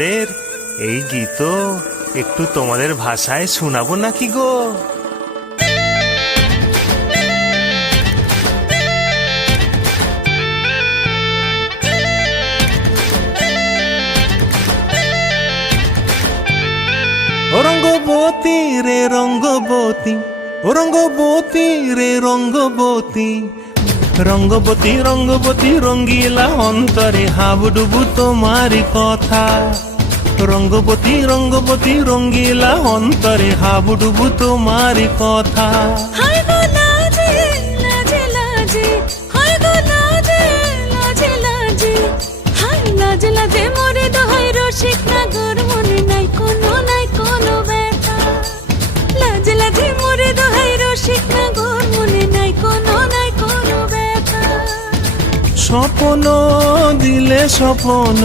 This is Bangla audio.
দের এই গীত একটু তোমাদের ভাষায় শোনাবো নাকি গো? ও রঙ্গবতী রে রঙ্গবতী, ও রঙ্গবতী রে রঙ্গবতী, রঙ্গবতী রঙ্গবতী রঙ্গিলা অন্তরে হাবুডুবু তোমারি কথা। রঙ্গবতী রঙ্গবতী রঙ্গিলা অন্তরে হাবুডুবু তোমারি কথা। হায় গো লাজে লাজে লাজে, হায় গো লাজে লাজে লাজে, হায় লাজে লাজে মোরে দোহাই রসিক নাগর মনে নাই কোনো ব্যথা। লাজে লাজে মোরে দোহাই রসিক নাগর মনে নাই কোনো ব্যথা। স্বপ্ন দিলে স্বপ্ন